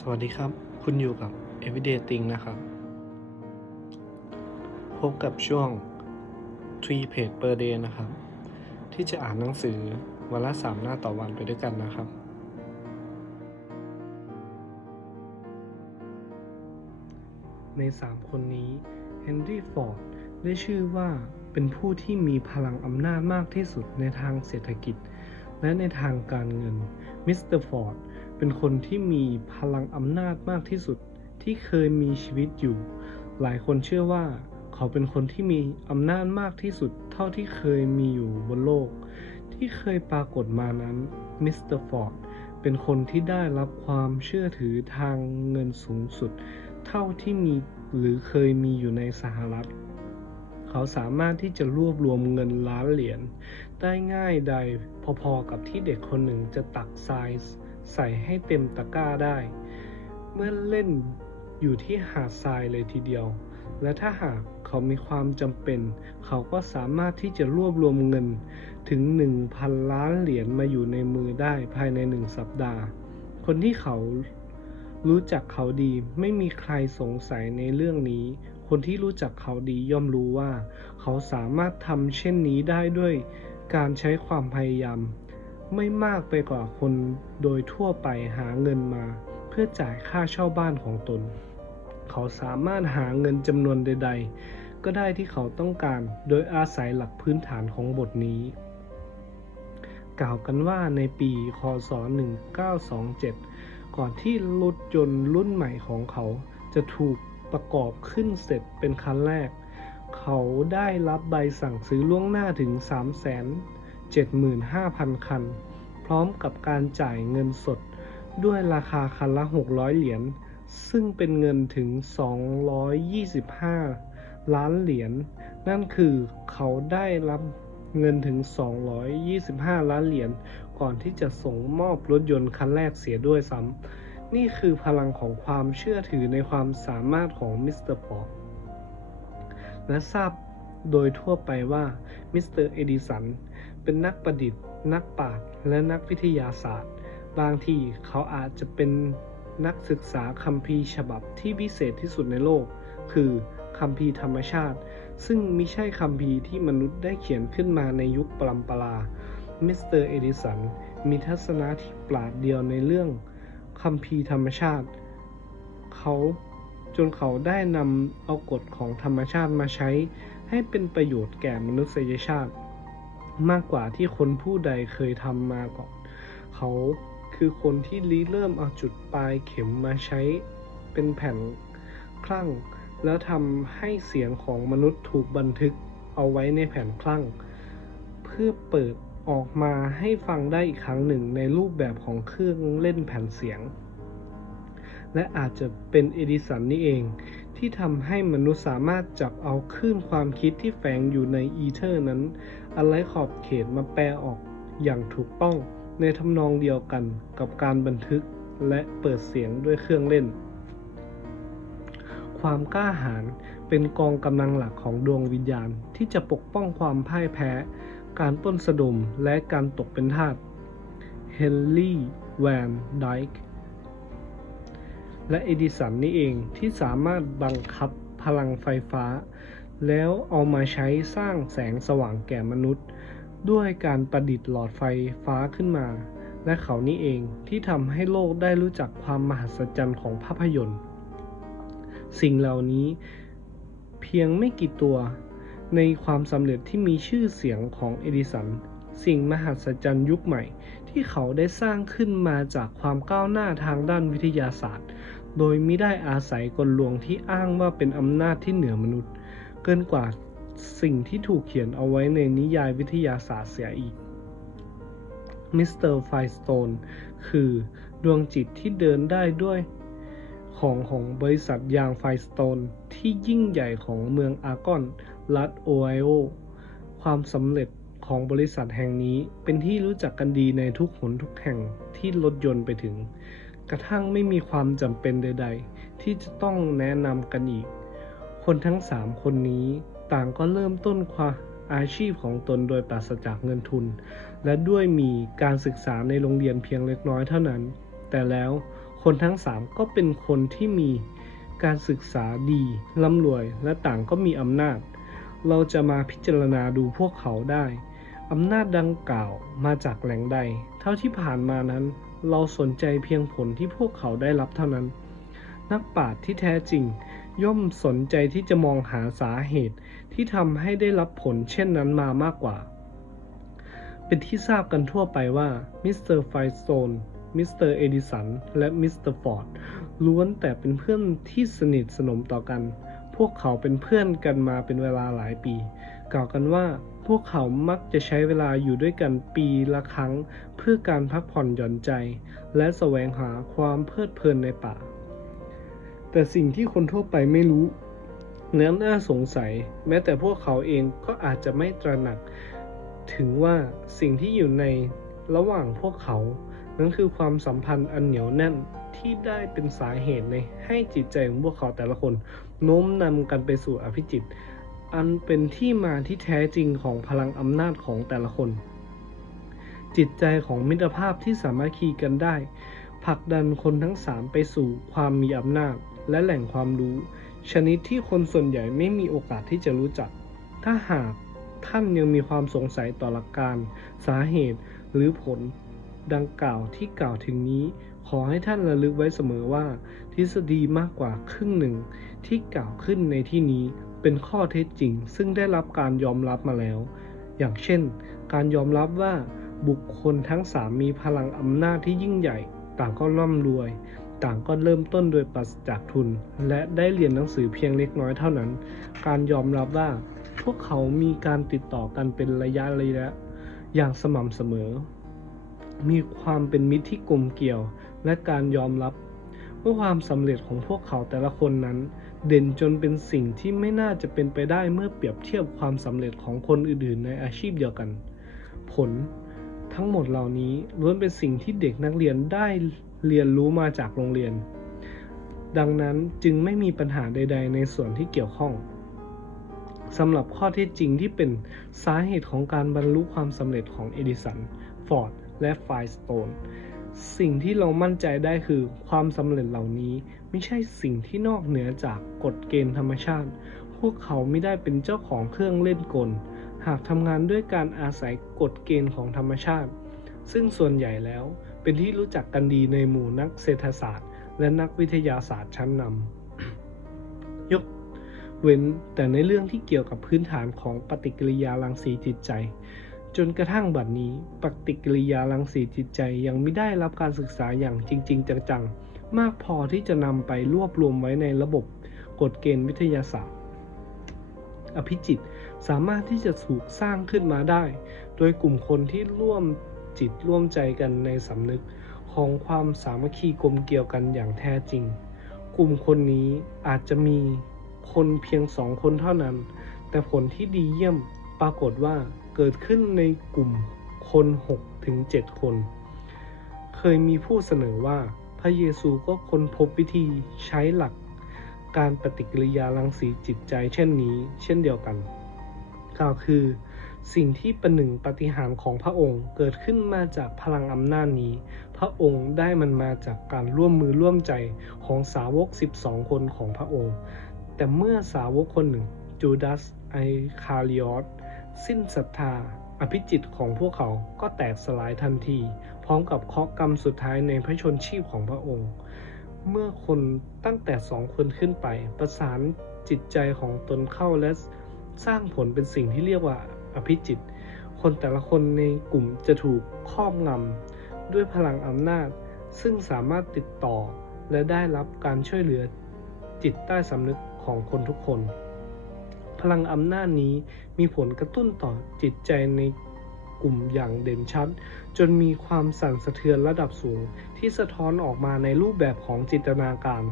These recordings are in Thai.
สวัสดีครับ คุณอยู่กับ Everyday Thing นะครับ พบกับช่วง 3 page per day นะครับ ที่จะอ่านหนังสือวันละ 3 หน้าต่อวันไปด้วยกันนะครับ ใน 3 คนนี้เฮนรี่ฟอร์ดได้ชื่อว่าเป็นผู้ที่มีพลังอำนาจมากที่สุดในทางเศรษฐกิจ และในทางการเงินมิสเตอร์ฟอร์ด เป็นคนที่มีพลังอำนาจมากที่สุดที่เคยมีชีวิตอยู่ หลายคนเชื่อว่า เขาเป็นคนที่มีอำนาจมากที่สุดเท่าที่เคยมีอยู่บนโลก ที่เคยปรากฏมานั้นมิสเตอร์ฟอร์ดเป็นคนที่ได้รับความเชื่อถือทางเงินสูงสุด เท่าที่มีหรือเคยมีอยู่ในสหรัฐ เขาสามารถที่จะรวบรวมเงินล้านเหรียญได้ง่ายใดพอๆกับที่เด็กคนหนึ่งจะตักทราย ใส่ให้เต็มตะกร้าได้ เมื่อเล่นอยู่ที่หาดทรายเลยทีเดียว และถ้าหากเขามีความจำเป็น เขาก็สามารถที่จะรวบรวมเงินถึง 1,000 ล้านเหรียญมาอยู่ในมือได้ภายในหนึ่งสัปดาห์ คนที่เขารู้จักเขาดีไม่มีใครสงสัยในเรื่องนี้ คนที่รู้จักเขาดีย่อมรู้ว่า เขาสามารถทำเช่นนี้ได้ด้วยการใช้ความพยายาม ไม่มากไปกว่าคนโดยทั่วไปหาเงินมา เพื่อจ่ายค่าเช่าบ้านของตน เขาสามารถหาเงินจำนวนใด ๆ ก็ได้ที่เขาต้องการโดยอาศัยหลักพื้นฐานของบทนี้ กล่าวกันว่าในปีคศ 1927 ก่อนที่รถยนต์รุ่นใหม่ของเขาจะถูกประกอบขึ้นเสร็จเป็นคันแรก เขาได้รับใบสั่งซื้อล่วงหน้าถึง 75,000 คัน พร้อมกับการจ่ายเงินสด ด้วยราคาคันละ 600 เหรียญ ซึ่งเป็นเงินถึง 225 ล้านเหรียญ นั่นคือเขาได้รับเงินถึง 225 ล้านเหรียญ ก่อนที่จะส่งมอบรถยนต์คันแรกเสียด้วยซ้ำ นี่คือพลังของความเชื่อถือในความสามารถของมิสเตอร์ปอร์และทราบ โดยทั่วไปว่ามิสเตอร์เอดิสันเป็นนักประดิษฐ์ นักปราชญ์และนักวิทยาศาสตร์ บางทีเขาอาจจะเป็นนักศึกษาคัมภีร์ฉบับที่พิเศษที่สุดในโลก คือคัมภีร์ธรรมชาติ ซึ่งมิใช่คัมภีร์ที่มนุษย์ได้เขียนขึ้นมาในยุคปรัมปรามิสเตอร์เอดิสันมีทัศนะที่ปราดเดียวในเรื่องคัมภีร์ธรรมชาติ เขาจนเขาได้นำเอากฎของธรรมชาติมาใช้ ให้เป็นประโยชน์แก่มนุษยชาติ มากกว่าที่คนผู้ใดเคยทำมาก่อน เขาคือคนที่ริเริ่มเอาจุดปลายเข็มมาใช้เป็นแผ่นคลั่ง แล้วทำให้เสียงของมนุษย์ถูกบันทึกเอาไว้ในแผ่นคลั่ง เพื่อเปิดออกมาให้ฟังได้อีกครั้งหนึ่งในรูปแบบของเครื่องเล่นแผ่นเสียง และอาจจะเป็นเอดิสันนี่เอง ที่ทำให้มนุษย์สามารถจับเอาคลื่นความคิดที่แฝงอยู่ในอีเทอร์นั้นอะไรขอบเขตมาแปลออกอย่างถูกต้องในทำนองเดียวกันกับการบันทึกและเปิดเสียงด้วยเครื่องเล่น ความกล้าหาญเป็นกองกำลังหลักของดวงวิญญาณที่จะปกป้องความพ่ายแพ้ การปล้นสะดมและการตกเป็นทาส เฮนรี่ แวน ไดค์ และเอดิสันนี่เองที่สามารถบังคับพลังไฟฟ้า แล้วเอามาใช้สร้างแสงสว่างแก่มนุษย์ ด้วยการประดิษฐ์หลอดไฟฟ้าขึ้นมา และเขานี่เองที่ทำให้โลกได้รู้จักความมหัศจรรย์ของภาพยนตร์ สิ่งเหล่านี้เพียงไม่กี่ตัวในความสำเร็จที่มีชื่อเสียงของเอดิสัน สิ่งมหัศจรรย์ยุคใหม่ ที่เขาได้สร้างขึ้นมาจากความก้าวหน้าทางด้านวิทยาศาสตร์ โดยไม่ได้อาศัยกลลวงที่อ้างว่าเป็นอำนาจที่เหนือมนุษย์ เกินกว่าสิ่งที่ถูกเขียนเอาไว้ในนิยายวิทยาศาสตร์เสียอีก มิสเตอร์ไฟสโตนคือดวงจิตที่เดินได้ด้วยของของบริษัทยางไฟสโตนที่ยิ่งใหญ่ของเมืองอากอน รัฐโอไฮโอ ความสำเร็จ ของบริษัทแห่งนี้เป็นที่รู้จักกันดีในทุกหนทุกแห่งที่รถยนต์ไปถึง กระทั่งไม่มีความจำเป็นใด ๆ ที่จะต้องแนะนำกันอีก คนทั้งสามคนนี้ต่างก็เริ่มต้นความอาชีพของตนโดยปราศจากเงินทุน และด้วยมีการศึกษาในโรงเรียนเพียงเล็กน้อยเท่านั้น แต่แล้วคนทั้งสามก็เป็นคนที่มีการศึกษาดีร่ำรวยและต่างก็มีอำนาจ เราจะมาพิจารณาดูพวกเขาได้ อำนาจดังกล่าวมาจากแหล่งใด เท่าที่ผ่านมานั้น เราสนใจเพียงผลที่พวกเขาได้รับเท่านั้น นักปราชญ์ที่แท้จริง ย่อมสนใจที่จะมองหาสาเหตุที่ทำให้ได้รับผลเช่นนั้นมามากกว่า เป็นที่ทราบกันทั่วไปว่ามิสเตอร์ไฟสโตนมิสเตอร์เอดิสันและมิสเตอร์ฟอร์ดล้วนแต่เป็นเพื่อนที่สนิทสนมต่อกัน พวกเขาเป็นเพื่อนกันมาเป็นเวลาหลายปี กล่าวกันว่า พวกเขามักจะใช้เวลาอยู่ด้วยกันปีละครั้งเพื่อการพักผ่อนหย่อนใจ และแสวงหาความเพลิดเพลินในป่า แต่สิ่งที่คนทั่วไปไม่รู้เนื้อน่าสงสัย แม้แต่พวกเขาเองก็อาจจะไม่ตระหนัก ถึงว่าสิ่งที่อยู่ในระหว่างพวกเขา นั้นคือความสัมพันธ์อันเหนียวแน่นที่ได้เป็นสาเหตุในให้จิตใจของพวกเขาแต่ละคนโน้มนำกันไปสู่อภิจิต อันเป็นที่มาที่แท้จริงของพลังอำนาจของแต่ละคน จิตใจของมิตรภาพที่สามารถคีกันได้ผลักดันคนทั้งสามไปสู่ความมีอำนาจและแหล่งความรู้ ชนิดที่คนส่วนใหญ่ไม่มีโอกาสที่จะรู้จัก ถ้าหากท่านยังมีความสงสัยต่อหลักการ สาเหตุหรือผล ดังกล่าวที่กล่าวถึงนี้ ขอให้ท่านระลึกไว้เสมอว่า ทฤษฎีมากกว่าครึ่งหนึ่งที่กล่าวขึ้นในที่นี้ เป็นข้อเท็จจริง ซึ่งได้รับการยอมรับมาแล้ว อย่างเช่น การยอมรับว่าบุคคลทั้งสามมีพลังอำนาจที่ยิ่งใหญ่ ต่างก็ร่ำรวย ต่างก็เริ่มต้นโดยปราศจากทุน และได้เรียนหนังสือเพียงเล็กน้อยเท่านั้น การยอมรับว่า พวกเขามีการติดต่อกันเป็นระยะระยะอย่างสม่ำเสมอ มีความเป็นมิตรที่กลมเกลี่ยว และการยอมรับว่าความสำเร็จของพวกเขาแต่ละคนนั้น เด่นจนเป็นสิ่งที่ไม่น่าจะเป็นไปได้เมื่อเปรียบเทียบความสำเร็จของคนอื่นๆ ในอาชีพเดียวกัน ผลทั้งหมดเหล่านี้ล้วนเป็นสิ่งที่เด็กนักเรียนได้เรียนรู้มาจากโรงเรียน ดังนั้นจึงไม่มีปัญหาใด ๆ ในส่วนที่เกี่ยวข้องสำหรับข้อเท็จจริงที่เป็นสาเหตุของการบรรลุความสำเร็จของเอดิสัน ฟอร์ด และไฟสโตน สิ่งที่เรามั่นใจได้คือความสำเร็จเหล่านี้ไม่ใช่สิ่งที่นอกเหนือจากกฎเกณฑ์ธรรมชาติ พวกเขาไม่ได้เป็นเจ้าของเครื่องเล่นกล หากทำงานด้วยการอาศัยกฎเกณฑ์ของธรรมชาติ ซึ่งส่วนใหญ่แล้วเป็นที่รู้จักกันดีในหมู่นักเศรษฐศาสตร์ และนักวิทยาศาสตร์ชั้นนำยกเว้นแต่ในเรื่องที่เกี่ยวกับพื้นฐานของปฏิกิริยารังสีจิตใจ จนกระทั่งบัดนี้ปฏิกิริยารังสีจิตใจยังไม่ได้รับการศึกษาอย่างจริง ๆ จังๆ มากพอที่จะนำไปรวบรวมไว้ในระบบกฎเกณฑ์วิทยาศาสตร์ อภิจิตสามารถที่จะถูกสร้างขึ้นมาได้ โดยกลุ่มคนที่ร่วมจิตร่วมใจกันในสำนึกของความสามัคคีกลมเกี่ยวกันอย่างแท้จริง กลุ่มคนนี้อาจจะมีคนเพียงสองคนเท่านั้น แต่ผลที่ดีเยี่ยมปรากฏว่า เกิดขึ้นในกลุ่มคน6ถึง7คน เคยมีผู้เสนอว่าพระเยซูก็ค้นพบวิธีใช้หลักการปฏิกิริยารังสีจิตใจเช่นนี้ เช่นเดียวกันกล่าวคือ สิ่งที่ประหนึ่งปฏิหารของพระองค์เกิดขึ้นมาจากพลังอำนาจนี้ พระองค์ได้มันมาจากการร่วมมือร่วมใจของสาวก 12 คนของพระองค์ แต่เมื่อสาวกคนหนึ่งจูดาสไอคาริออส สิ้นศรัทธา อภิจิตของพวกเขาก็แตกสลายทันที พร้อมกับเคาะกรรมสุดท้ายในพระชนชีพของพระองค์ เมื่อคนตั้งแต่สองคนขึ้นไป ประสานจิตใจของตนเข้าและสร้างผลเป็นสิ่งที่เรียกว่าอภิจิต คนแต่ละคนในกลุ่มจะถูกครอบงำด้วยพลังอำนาจ ซึ่งสามารถติดต่อและได้รับการช่วยเหลือจิตใต้สำนึกของคนทุกคน ลังอำนาจนี้มีผลกระตุ้นต่อจิตใจในกลุ่มอย่างเด่นชัด จนมีความสั่นสะเทือนระดับสูง ที่สะท้อนออกมาในรูปแบบของจินตนาการ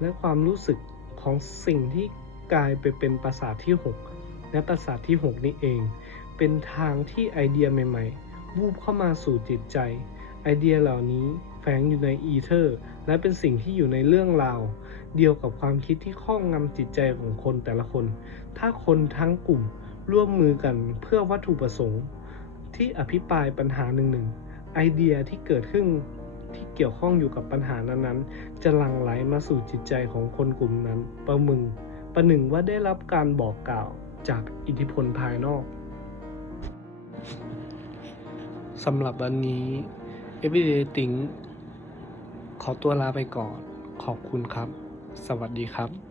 และความรู้สึกของสิ่งที่กลายไปเป็นประสาทที่ 6 และประสาทที่ 6 นี้เอง เป็นทางที่ไอเดียใหม่ ๆ วูบเข้ามาสู่จิตใจ ไอเดียเหล่านี้ แฝงอยู่ในอีเทอร์ และเป็นสิ่งที่อยู่ในเรื่องราว เดียวกับความคิดที่ครอบงำจิตใจของคนแต่ละคน ถ้าคนทั้งกลุ่มร่วมมือกันเพื่อวัตถุประสงค์ ที่อภิปรายปัญหาหนึ่งๆ ไอเดียที่เกิดขึ้นที่เกี่ยวข้องอยู่กับปัญหานั้นๆ จะหลั่งไหลมาสู่จิตใจของคนกลุ่มนั้น ประมึง ประหนึ่งว่าได้รับการบอกกล่าวจากอิทธิพลภายนอกสำหรับวันนี้ Everyday Think ขอตัวลาไปก่อน ขอบคุณครับ สวัสดีครับ